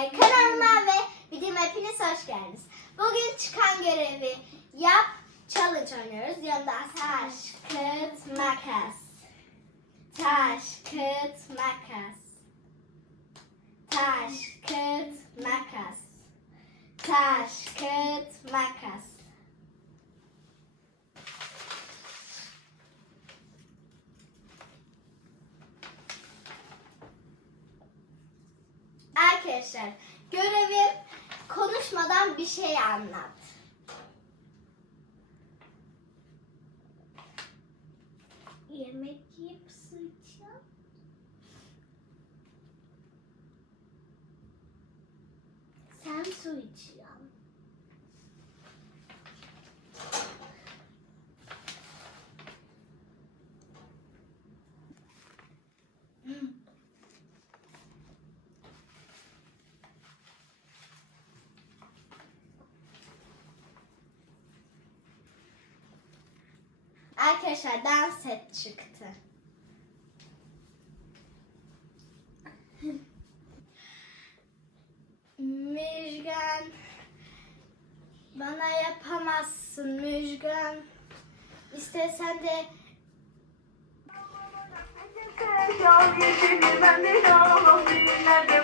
Ee, kanalıma ve videoma hepiniz hoş geldiniz. Bugün çıkan görevi yap, challenge oynuyoruz. Yanında taş, kıt, makas. Taş, kıt, makas. Taş, kıt, makas. Taş, kıt, makas. arkadaşlar. Görevim konuşmadan bir şey anlat. Yemek yiyip sıçacağım. Sen su içiyorsun. arkadaşlar dans set çıktı. Müjgan bana yapamazsın Müjgan. İstesen de Yol geçilir ben de yolum dinledim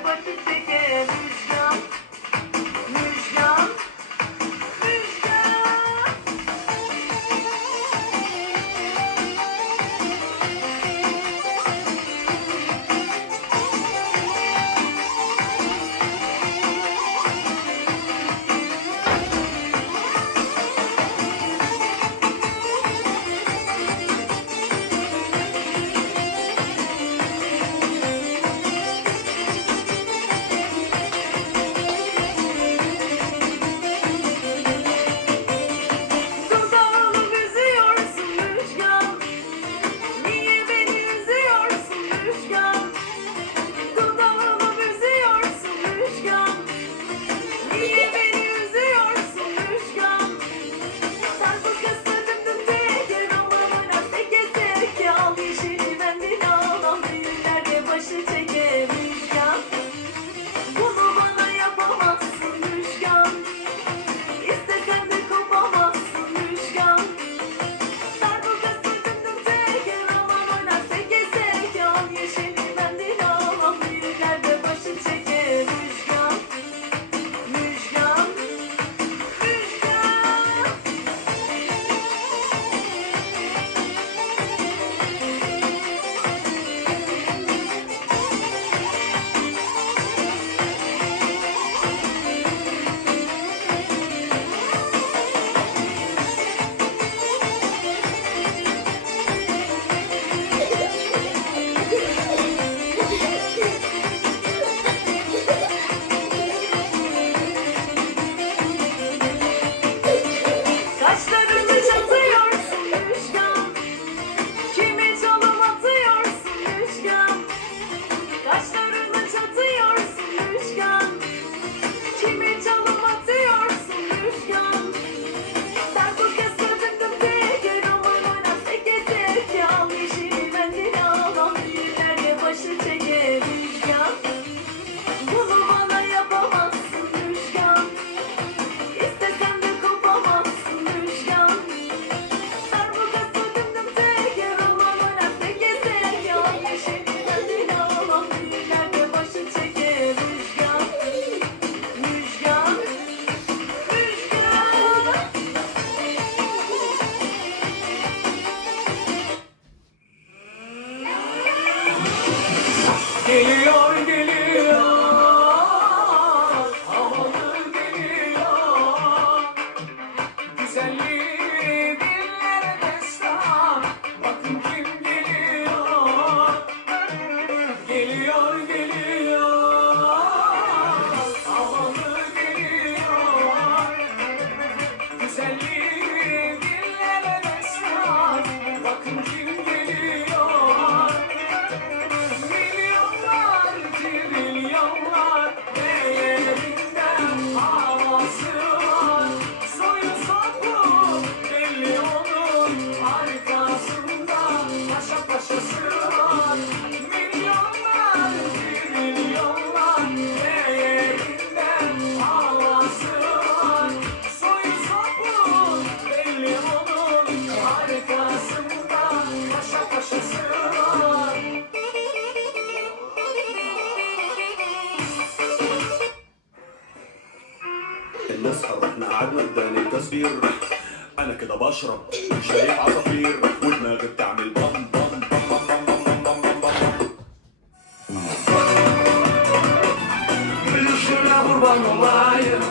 kurban olayım.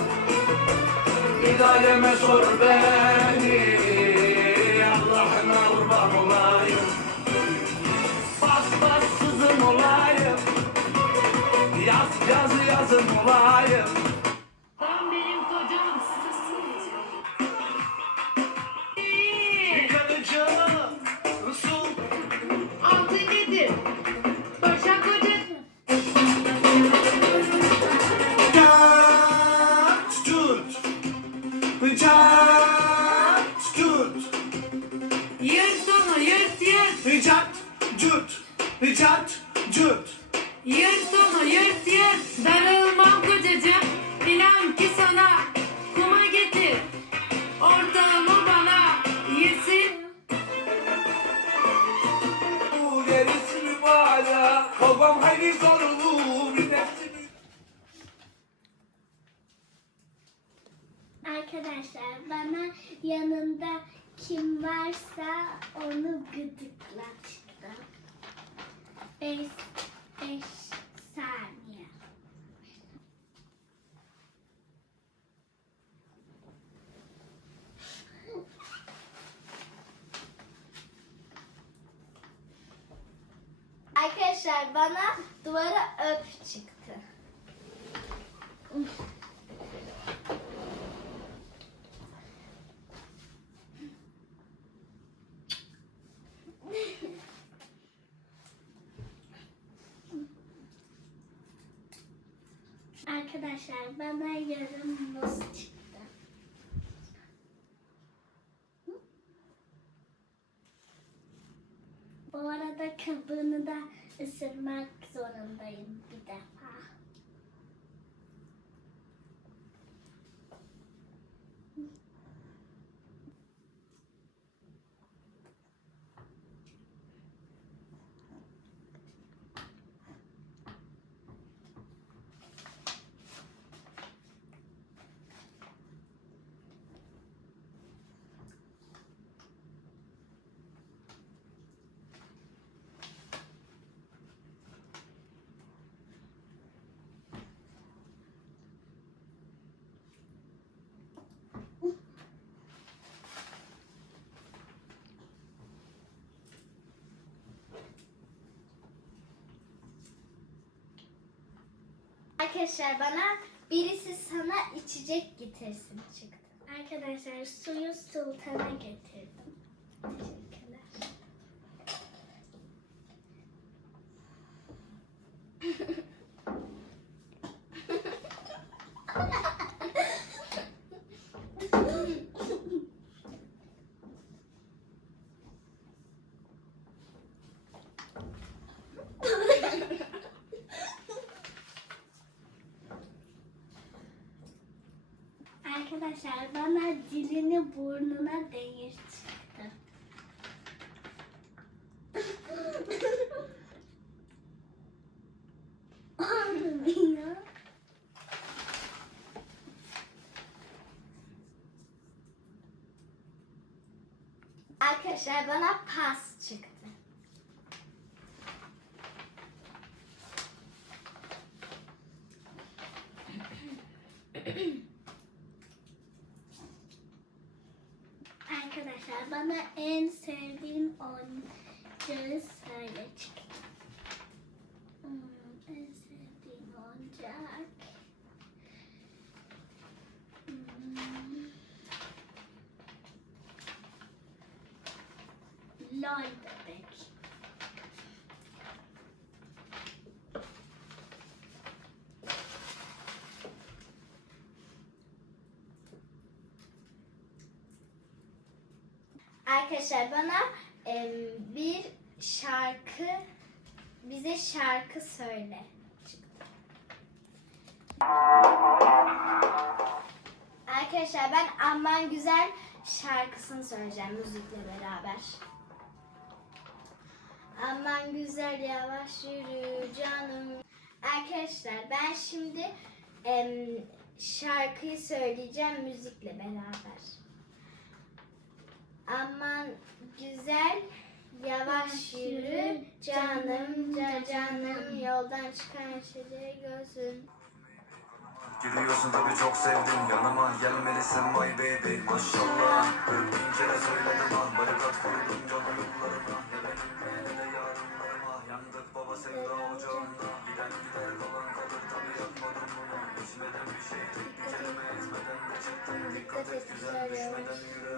İdaleme sor beni. Allah'ına kurban olayım. Bas bas sızın olayım. Yaz yaz yazın olayım Arkadaşlar bana yanında kim varsa onu gıdıklattı. Beş, beş saniye. Arkadaşlar bana duvara öp çıktı. Arkadaşlar bana yarım muz çıktı. Bu arada kabuğunu da ısırmak zorundayım bir defa. Arkadaşlar bana birisi sana içecek getirsin çıktı. Arkadaşlar suyu sultana getirdim. Arkadaşlar bana dilini burnuna değir Lol bebek. Arkadaşlar bana em, bir şarkı bize şarkı söyle. Arkadaşlar ben Aman Güzel şarkısını söyleyeceğim müzikle beraber. Aman güzel yavaş yürü canım. Arkadaşlar ben şimdi em, şarkıyı söyleyeceğim müzikle beraber. Aman güzel yavaş yürü canım ca- canım yoldan çıkan şeyleri gözün. Giriyorsun tabi çok sevdim yanıma gelmelisin my baby maşallah bin kere söyledim ah barikat kurdum canım yollarına sevda ocağında Giden gider kalan kalır tabi yapmadım bunu İçmeden bir şey tek bir kelime etmeden de çıktım Dikkat et güzel düşmeden yürü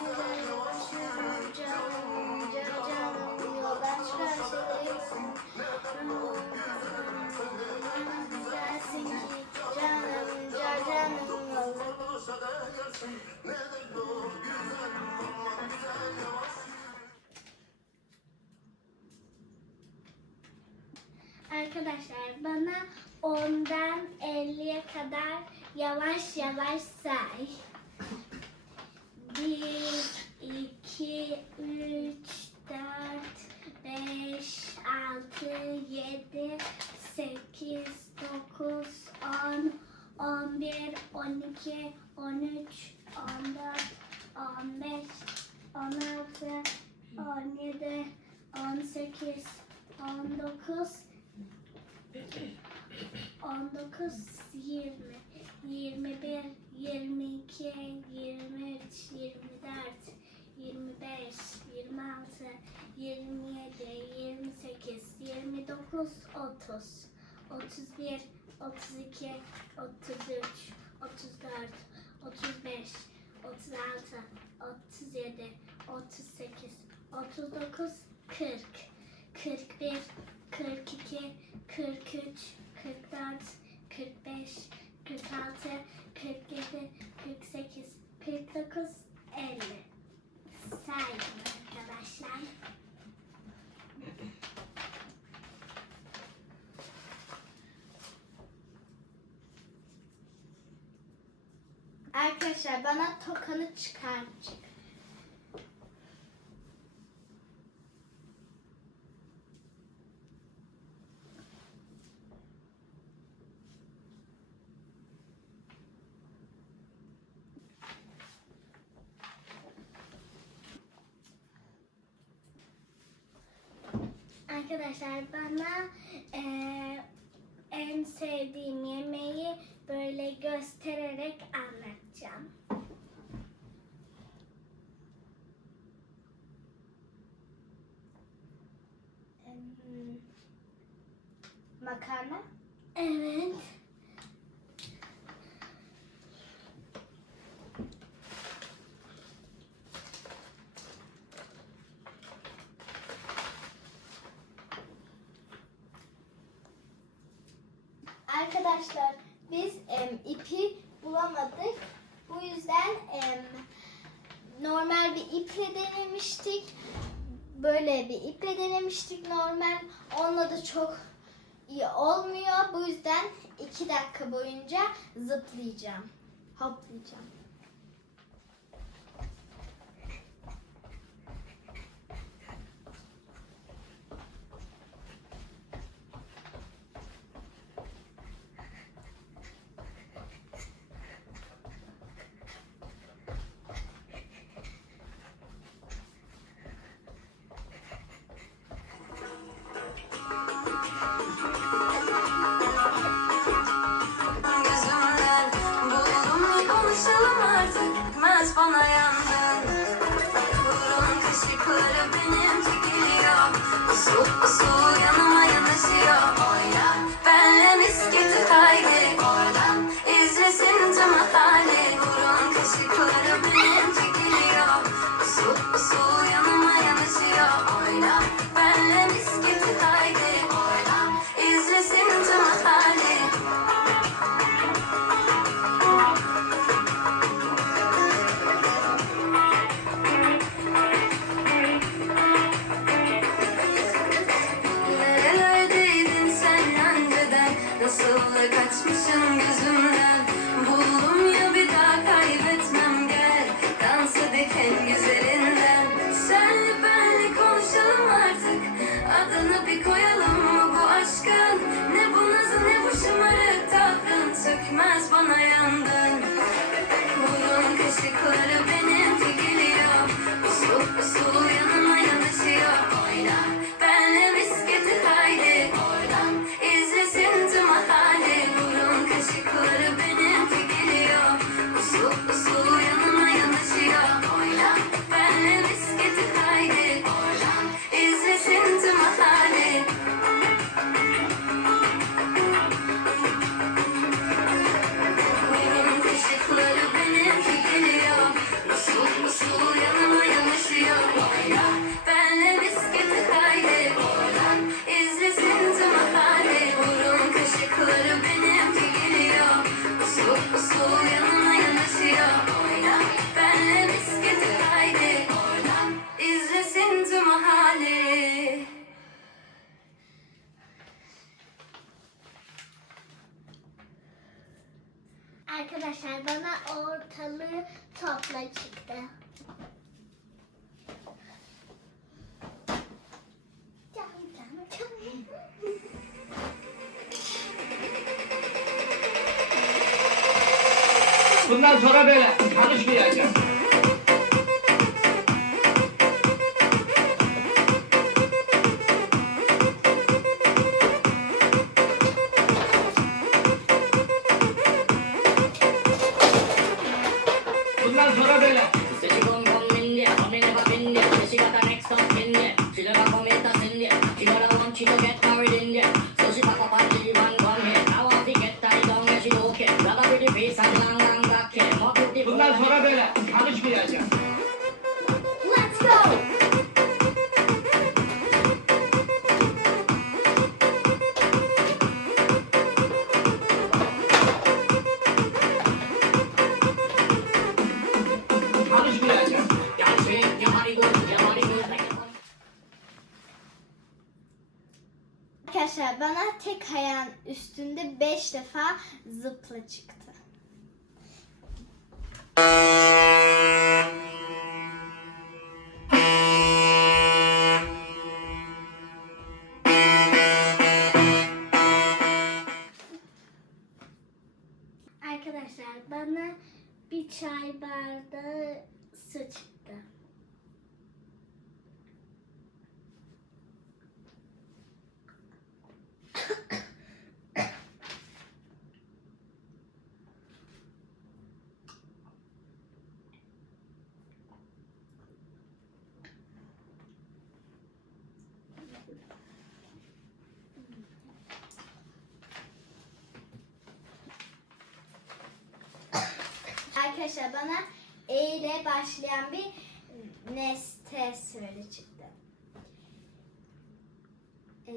Güzel yavaş yürü canım ca- canım yoldan çıkan şeyleri gözün. Arkadaşlar bana ondan 50'ye kadar yavaş yavaş say. 1, 2, 3, 4, 5, 6, 7, 8, 9, 10, 11, 12, 13, 14, 15, 16, 17, 18, 19, 19, 20, 21, 22, 23, 24, 25, 26, 27, 28, 29, 30, 31, 32, 33, 34, 35, 36, 37, 38, 39, 40, 41, 42, 43, 44, 45, 46, 47, 48, 49, 50. Saydım arkadaşlar. Arkadaşlar bana tokanı çıkartacak. Arkadaşlar bana eee, en sevdiğim yemeği böyle göstererek anlatacağım. Arkadaşlar biz em, ipi bulamadık. Bu yüzden em, normal bir iple denemiştik. Böyle bir iple denemiştik normal. Onunla da çok iyi olmuyor. Bu yüzden iki dakika boyunca zıplayacağım. Hoplayacağım. Thank you. nasıl kaçmışım gözümden Buldum ya bir daha kaybetmem. Gel Dans edek en güzelinden. Benle konuşalım artık. Adını bir koyalım bu aşkın? Ne bu ne bu şımarık Sökmez bana yandın. Burun kaşıkları benimki geliyor. Usul usul Sonra böyle karışmayacağım. Arkadaşlar bana tek ayağın üstünde 5 defa zıpla çıktı. Arkadaşlar bana bir çay bardağı su çıktı. Arkadaşlar bana E ile başlayan bir nesne söyle çıktı. Em,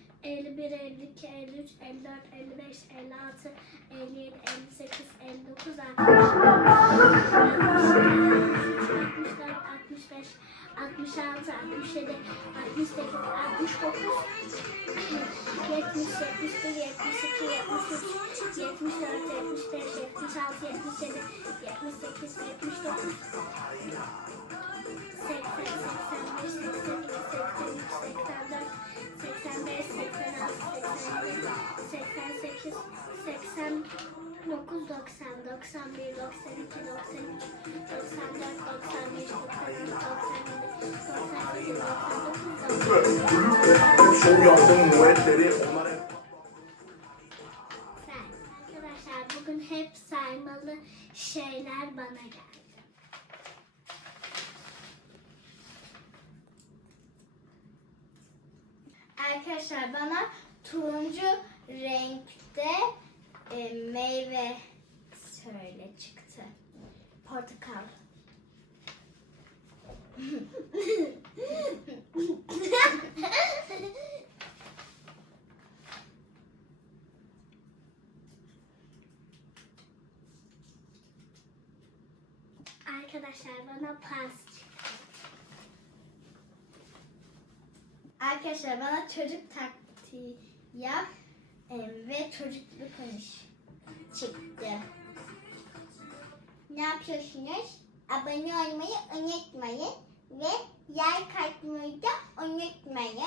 51, 52, 53, 54, 55, 56, 57, 58, 59, 60, 64, 65, 66, 67, 68, 69, 70, 71, 72, 73, 74, 75, 76, 77, 78, 79, Şov yaptım bu etleri onlara Say. Arkadaşlar bugün hep saymalı şeyler bana geldi. Arkadaşlar bana turuncu renkte e, meyve söyle çıktı. Portakal. Arkadaşlar bana pas Arkadaşlar bana çocuk taktiği yap e, ve çocuklu konuş çıktı. Ne yapıyorsunuz? Abone olmayı unutmayın ve like atmayı da unutmayın.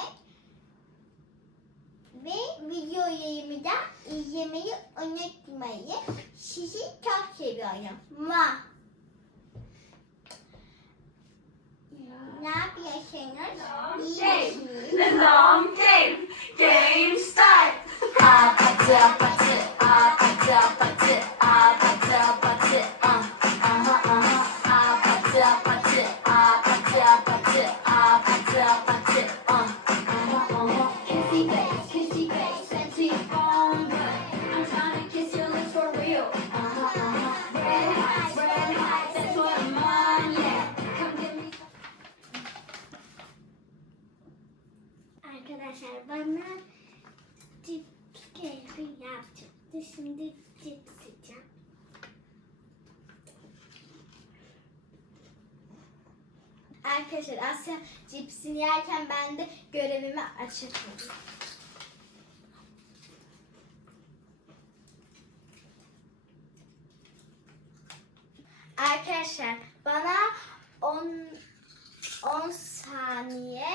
Ve videolarımı da izlemeyi unutmayın. Sizi çok seviyorum. Ma. Ne yapıyorsunuz? the long game, game start. Ah, patı, patı, ah, patı, patı. Arkadaşlar Asya cipsini yerken ben de görevimi açıkladım. Arkadaşlar bana 10 10 saniye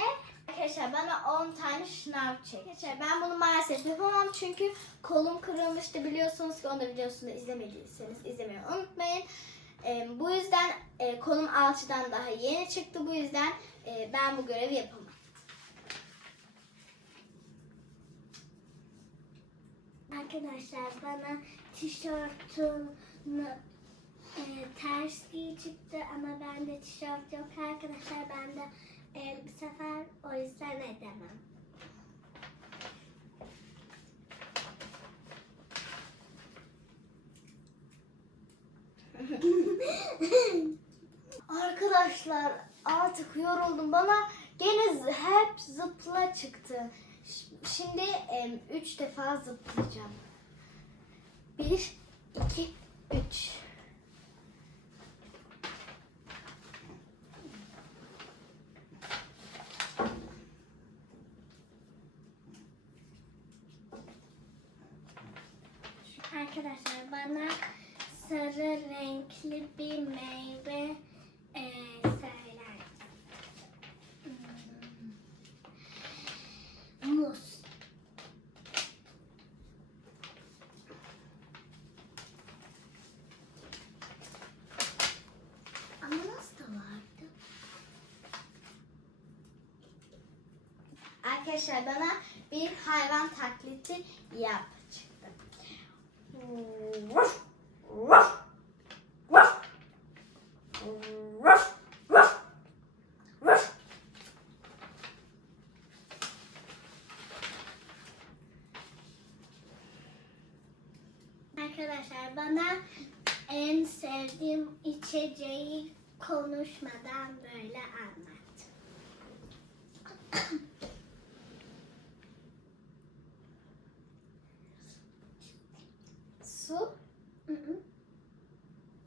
Arkadaşlar bana 10 tane şınav çek. Arkadaşlar ben bunu maalesef yapamam çünkü kolum kırılmıştı biliyorsunuz ki onu da videosunu izlemediyseniz izlemeyi unutmayın. Ee, bu yüzden e, kolum alçıdan daha yeni çıktı bu yüzden e, ben bu görevi yapamam. Arkadaşlar bana tişörtümü e, ters giy çıktı ama bende tişört yok arkadaşlar bende e, bu sefer o yüzden edemem. Arkadaşlar artık yoruldum. Bana gene hep zıpla çıktı. Şimdi em, üç defa zıplayacağım. Bir, iki, üç. Arkadaşlar bana sarı renkli bir meyve Arkadaşlar. Bana bir hayvan taklidi yap çıktı. Ruff, ruff, ruff, ruff, ruff, ruff. Arkadaşlar bana en sevdiğim içeceği konuşmadan böyle anlat. Su. Hı hı.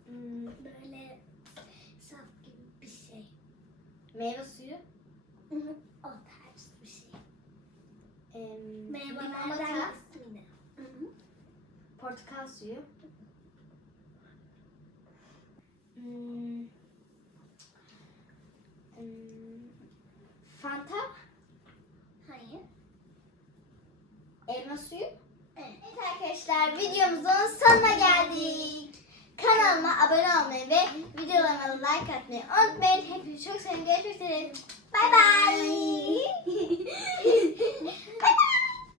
Hmm, Böyle saf gibi bir şey. Meyve suyu. Hı hı. O tarz bir şey. Meyvelerden ismini. Hı hı. Portakal